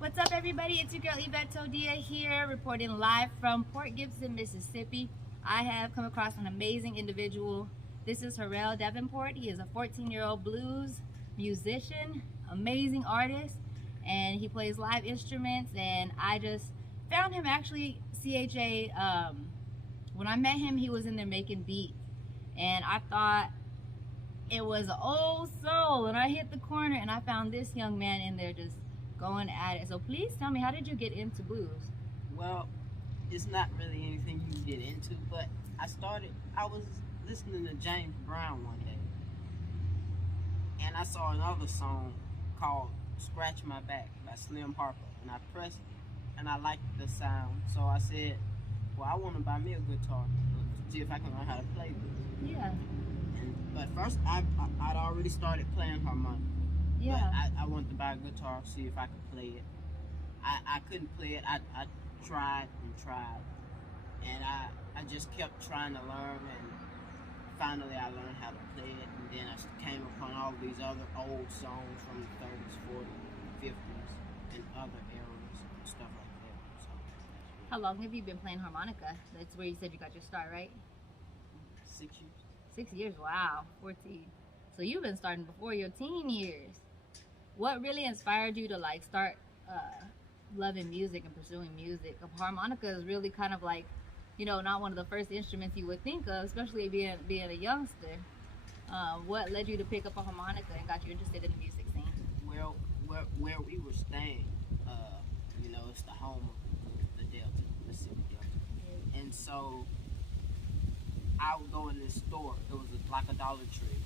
What's up, everybody? It's your girl Yvette here, reporting live from Port Gibson, Mississippi. I have come across an amazing individual. This is Harrell Davenport. He is a 14-year-old blues musician, amazing artist, and he plays live instruments. And I just found him actually CHA. When I met him, he was in there making beats, and I thought it was an old soul. And I hit the corner, and I found this young man in there just going at it. So please tell me, how did you get into blues? Well, it's not really anything you can get into, but I was listening to James Brown one day, and I saw another song called Scratch My Back by Slim Harper, and I pressed it, and I liked the sound, so I said, well, I want to buy me a guitar to see if I can learn how to play this. Yeah. But first, I'd already started playing harmonica. Yeah. But I wanted to buy a guitar, see if I could play it. I couldn't play it. I tried and tried, and I just kept trying to learn, and finally I learned how to play it. And then I came upon all these other old songs from the 30s, 40s, 50s, and other eras and stuff like that. So, How long have you been playing harmonica? That's where you said you got your start, right? 6 years. 6 years, wow, 14. So you've been starting before your teen years. What really inspired you to like start loving music and pursuing music? Harmonica is really kind of like, you know, not one of the first instruments you would think of, especially being a youngster. What led you to pick up a harmonica and got you interested in the music scene? Well, where we were staying, you know, it's the home of the Delta, Mississippi Delta, and so I would go in this store. It was like a Dollar Tree,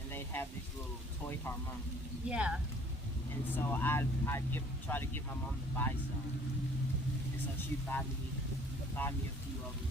and they'd have these little toy harmonicas. Yeah. And so I'd try to get my mom to buy some, and so she'd buy me a few of them,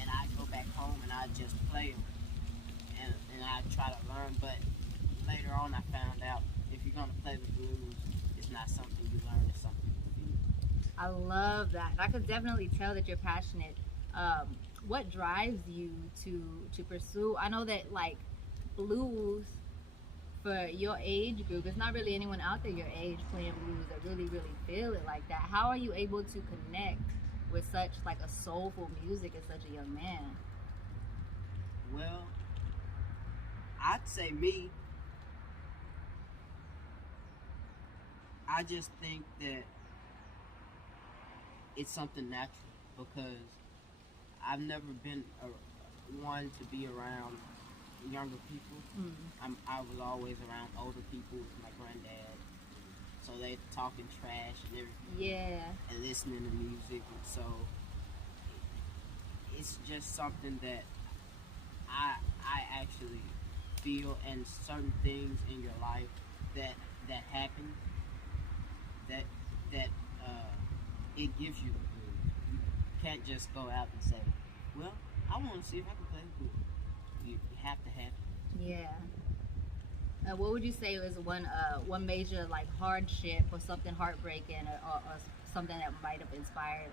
and I'd go back home and I'd just play them, and I'd try to learn. But later on, I found out if you're gonna play the blues, it's not something you learn; it's something you feel. I love that. I could definitely tell that you're passionate. What drives you to pursue? I know that like blues, for your age group, there's not really anyone out there your age playing blues that really feel it like that. How are you able to connect with such like a soulful music as such a young man? Well, I'd say me. I just think that it's something natural because I've never been one to be around younger people. I was always around older people with my granddad, so they talking trash and everything. Yeah. And listening to music, and so it's just something that I actually feel, and certain things in your life that happen that it gives you the blues. You can't just go out and say, well, I want to see if I can play the blues. You have to have it. Yeah. What would you say was one major like hardship or something heartbreaking or something that might have inspired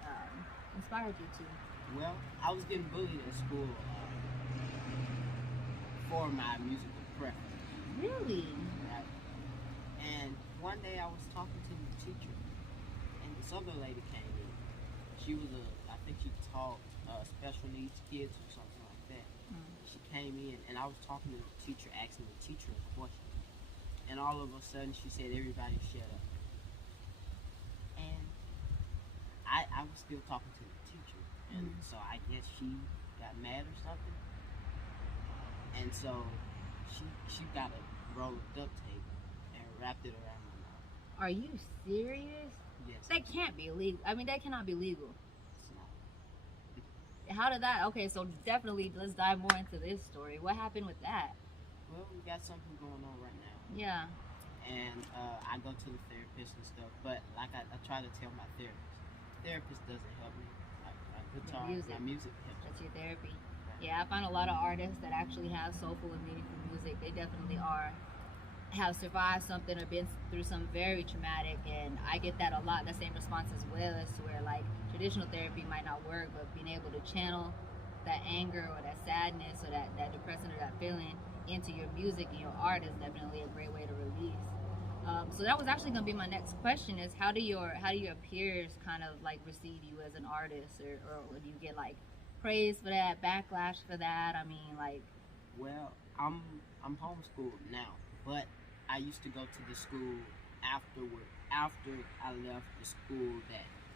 you to? Well, I was getting bullied at school for my musical preference. Really? Right. And one day I was talking to the teacher, and this other lady came in. She was I think she taught special needs kids or something like that. She came in, and I was talking to the teacher, asking the teacher a question. And all of a sudden, she said, everybody shut up. And I was still talking to the teacher. And so I guess she got mad or something. And so she got a roll of duct tape and wrapped it around my mouth. Are you serious? Yes. That can't be legal. I mean, that cannot be legal. It's not. How did that? Okay, so definitely let's dive more into this story. What happened with that? Well, we got something going on right now. Yeah. And I go to the therapist and stuff, but like I try to tell my therapist doesn't help me. Like my guitar, my music helps. That's your therapy. Yeah, I find a lot of artists that actually have soulful and meaningful music. They definitely have survived something or been through something very traumatic, and I get that a lot. That same response as well, as to where like traditional therapy might not work, but being able to channel that anger or that sadness or that depression or that feeling into your music and your art is definitely a great way to release. So that was actually going to be my next question: is how do your peers kind of like receive you as an artist, or do you get like praise for that, backlash for that? I mean, like, Well, I'm homeschooled now, but I used to go to the school after I left the school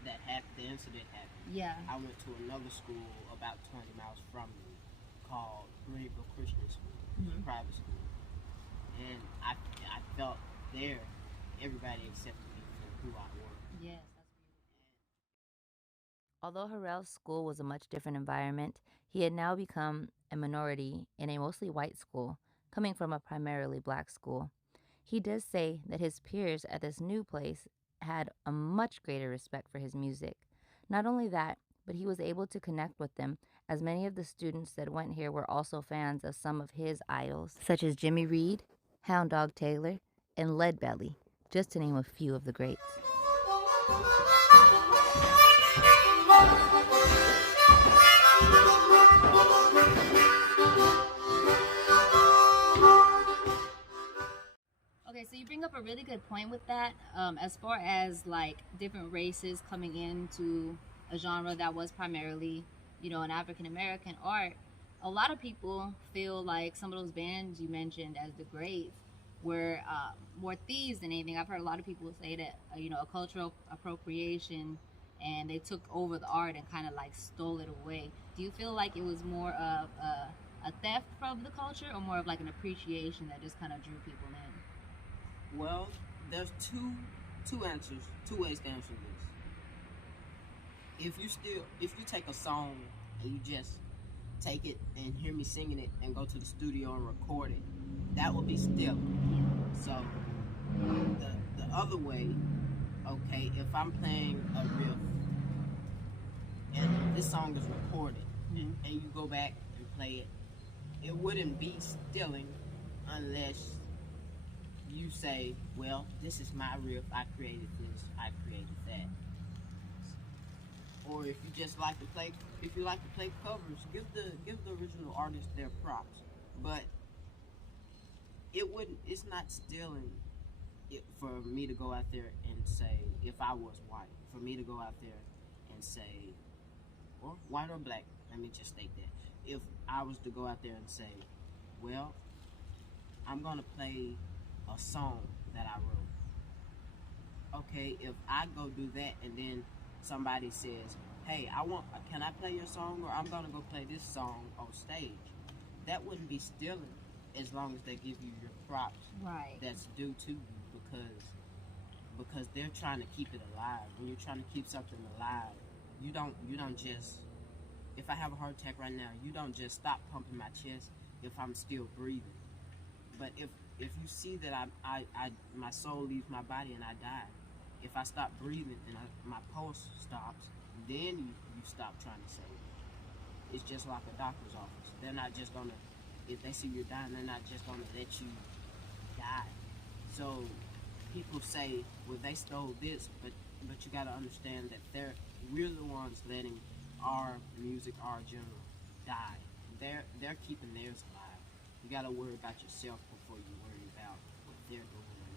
that had the incident happened. yeah, I went to another school about 20 miles from me called Greenville Christian School, private school, and I felt there everybody accepted me for who I was. yes, that's beautiful. Although Harrell's school was a much different environment, he had now become a minority in a mostly white school, coming from a primarily black school. He does say that his peers at this new place had a much greater respect for his music. Not only that, but he was able to connect with them, as many of the students that went here were also fans of some of his idols, such as Jimmy Reed, Hound Dog Taylor, and Leadbelly, just to name a few of the greats. Okay, so you bring up a really good point with that. As far as like different races coming into a genre that was primarily, an African American art, a lot of people feel like some of those bands you mentioned as the greats were more thieves than anything. I've heard a lot of people say that, a cultural appropriation, and they took over the art and kind of like stole it away. Do you feel like it was more of a theft from the culture, or more of like an appreciation that just kind of drew people in? Well, there's two answers, two ways to answer this. If you take a song and you just take it and hear me singing it and go to the studio and record it, that would be stealing. So the other way, okay, if I'm playing a riff and this song is recorded, and you go back and play it, it wouldn't be stealing unless you say, well, this is my riff, I created this, I created that. Or if you just like to play covers, give the original artist their props. But it's not stealing for me to go out there and say, if I was white, for me to go out there and say, or white or black, let me just state that. If I was to go out there and say, well, I'm gonna play a song that I wrote. Okay, if I go do that and then somebody says, hey, can I play your song, or I'm gonna go play this song on stage, that wouldn't be stealing as long as they give you your props. Right. That's due to you, because they're trying to keep it alive. When you're trying to keep something alive, you don't just, if I have a heart attack right now, you don't just stop pumping my chest if I'm still breathing. But if you see that my soul leaves my body and I die, if I stop breathing and my pulse stops, then you stop trying to save it. It's just like a doctor's office. They're not just gonna, if they see you're dying, they're not just gonna let you die. So people say, well, they stole this, but you gotta understand that we're the ones letting our music, our genre, die. They're keeping theirs alive. You gotta worry about yourself before you worry about what they're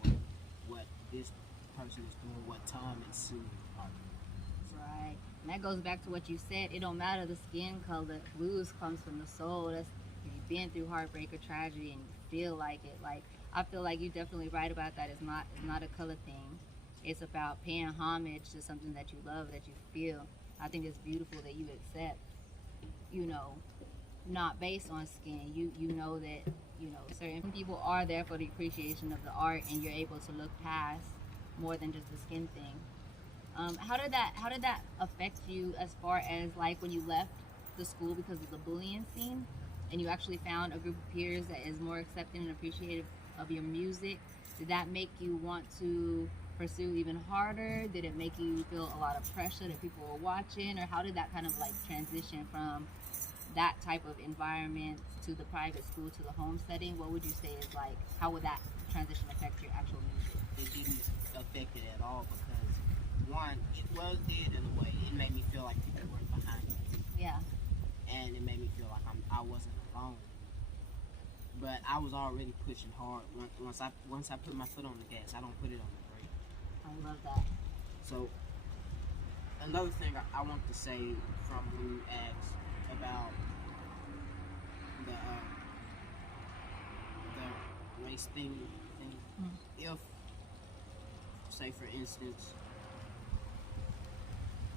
doing, what this person is doing, what Tom and Sue are doing. Right. And that goes back to what you said. It don't matter the skin color. Blues comes from the soul. That's, if you've been through heartbreak or tragedy and you feel like it. Like, I feel like you're definitely right about that. It's not a color thing. It's about paying homage to something that you love, that you feel. I think it's beautiful that you accept, not based on skin. You know that, certain people are there for the appreciation of the art, and you're able to look past more than just the skin thing. How did that affect you as far as like when you left the school because of the bullying scene, and you actually found a group of peers that is more accepting and appreciative of your music? Did that make you want to pursue even harder? Did it make you feel a lot of pressure that people were watching, or how did that kind of like transition from that type of environment to the private school to the home setting? What would you say is like, how would that transition affect your actual music? It didn't affect it at all because it did in a way. It made me feel like people weren't behind me. Yeah. And it made me feel like I wasn't alone. But I was already pushing hard. Once I put my foot on the gas, I don't put it on the brake. I love that. So another thing I want to say from when you asked about the race thing. If, say for instance,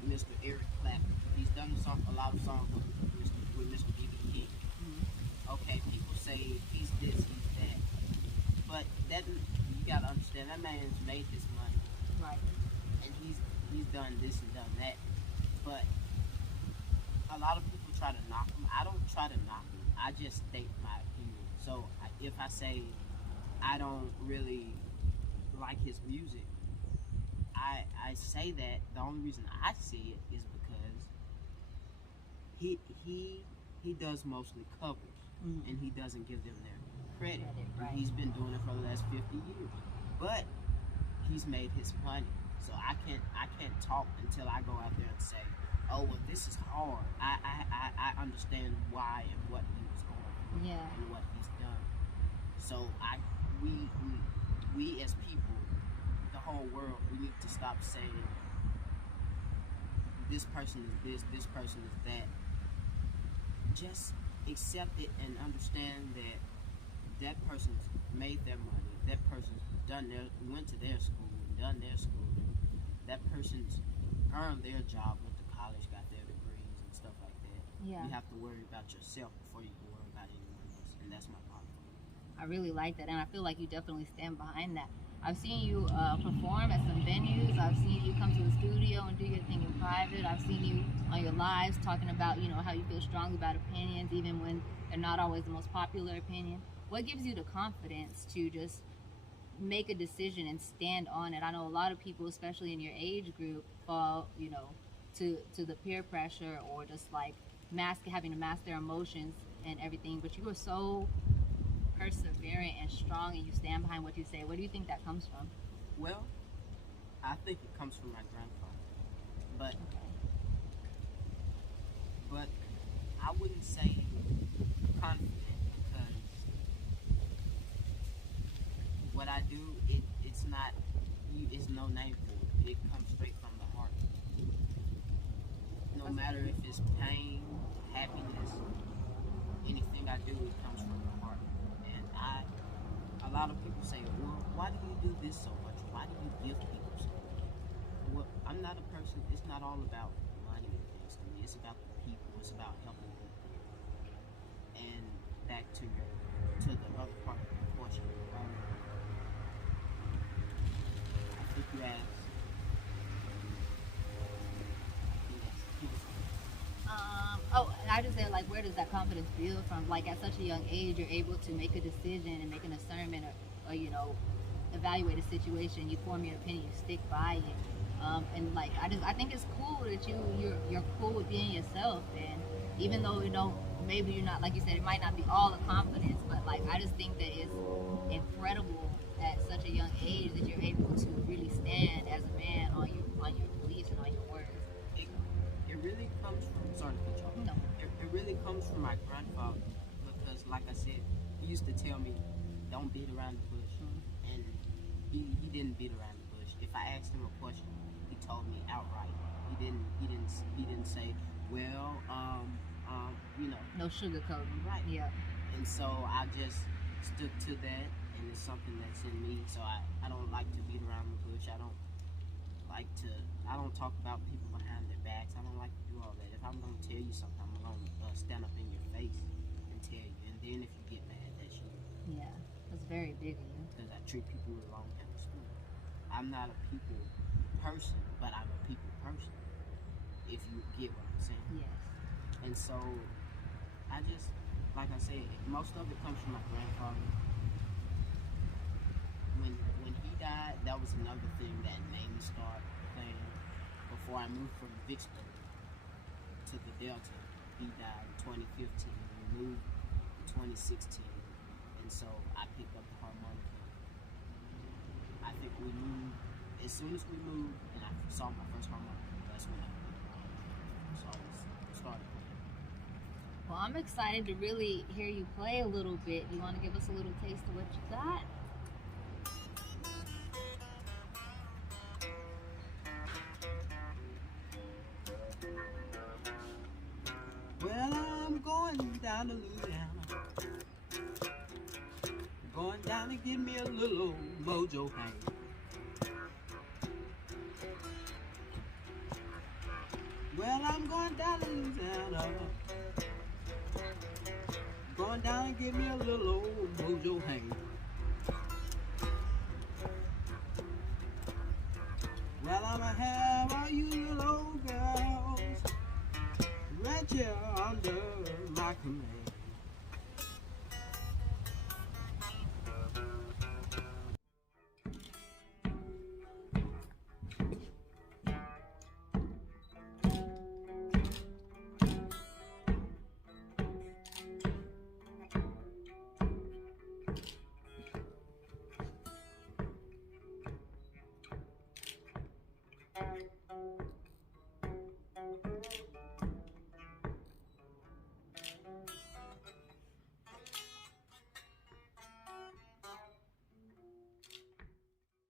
Mr. Eric Clapton, he's done a lot of songs with Mr. B.B. King. Okay, people say he's this, he's that, but that you gotta understand that man's made his money, Right. and he's done this and done that. But a lot of people try to knock him. I don't try to knock him. I just state my opinion. So if I say I don't really like his music, I say that the only reason I say it is because he does mostly covers, and he doesn't give them their credit. Right. He's been doing it for the last 50 years, but he's made his money. So I can't talk until I go out there and say, oh well, this is hard. I understand why and what he was going through, and what he's done. So we as people, the whole world, we need to stop saying this person is this person is that. Just accept it and understand that that person's made their money, that person's went to their school and done their schooling, that person's earned their job, went to college, got their degrees and stuff like that. You have to worry about yourself before you can worry about anyone else, and that's my part. I really like that, and I feel like you definitely stand behind that. I've seen you perform at some venues. I've seen you come to the studio and do your thing in private. I've seen you on your lives talking about, how you feel strongly about opinions, even when they're not always the most popular opinion. What gives you the confidence to just make a decision and stand on it? I know a lot of people, especially in your age group, fall, to the peer pressure or just like having to mask their emotions and everything. But you are so perseverant and strong, and you stand behind what you say. Where do you think that comes from? Well, I think it comes from my grandfather, but I wouldn't say confident, because what I do, it's no name for it. It comes straight from the heart. No matter if it's pain, happiness, anything I do, it comes from the heart. A lot of people say, well, why do you do this so much? Why do you give people so much? Well, I'm not a person, it's not all about money and things to me. It's about the people. It's about helping people. And back to the other part of the question. I think you asked. I just said, where does that confidence build from? Like, at such a young age, you're able to make a decision and make an discernment or evaluate a situation. You form your opinion, you stick by it. I think it's cool that you're cool with being yourself. And even though, maybe you're not, like you said, it might not be all the confidence, but I just think that it's incredible at such a young age that you're able to really stand as a man on your beliefs and on your words. It really comes from, sorry to cut you off. No. It really comes from my grandfather, because like I said, he used to tell me, don't beat around the bush. And he didn't beat around the bush. If I asked him a question, he told me outright. He didn't say, well, No sugarcoating. Right. Yeah. And so I just stuck to that, and it's something that's in me. So I don't like to beat around the bush. I don't talk about people behind their backs. I don't like to do all that. If I'm going to tell you something, I'm going to stand up in your face and tell you. And then if you get mad, that's you. Yeah, that's very big of you. Because I treat people with wrong kind of school. I'm not a people person, but I'm a people person. If you get what I'm saying. Yes. And so I just, like I said, most of it comes from my grandfather. When he died, that was another thing that made me start playing. Before I moved from Vicksburg to the Delta, he died in 2015. We moved in 2016, and so I picked up the harmonica. I think we moved, as soon as we moved, and I saw my first harmonica, that's when I started playing. Well, Well, I'm excited to really hear you play a little bit. You want to give us a little taste of what you got? Well, I'm going down to Louisiana. Going down to get me a little old mojo hang. Well, I'm going down to Louisiana. Going down and get me a little old mojo hang. Well, I'ma have all you little old girls right here under my command.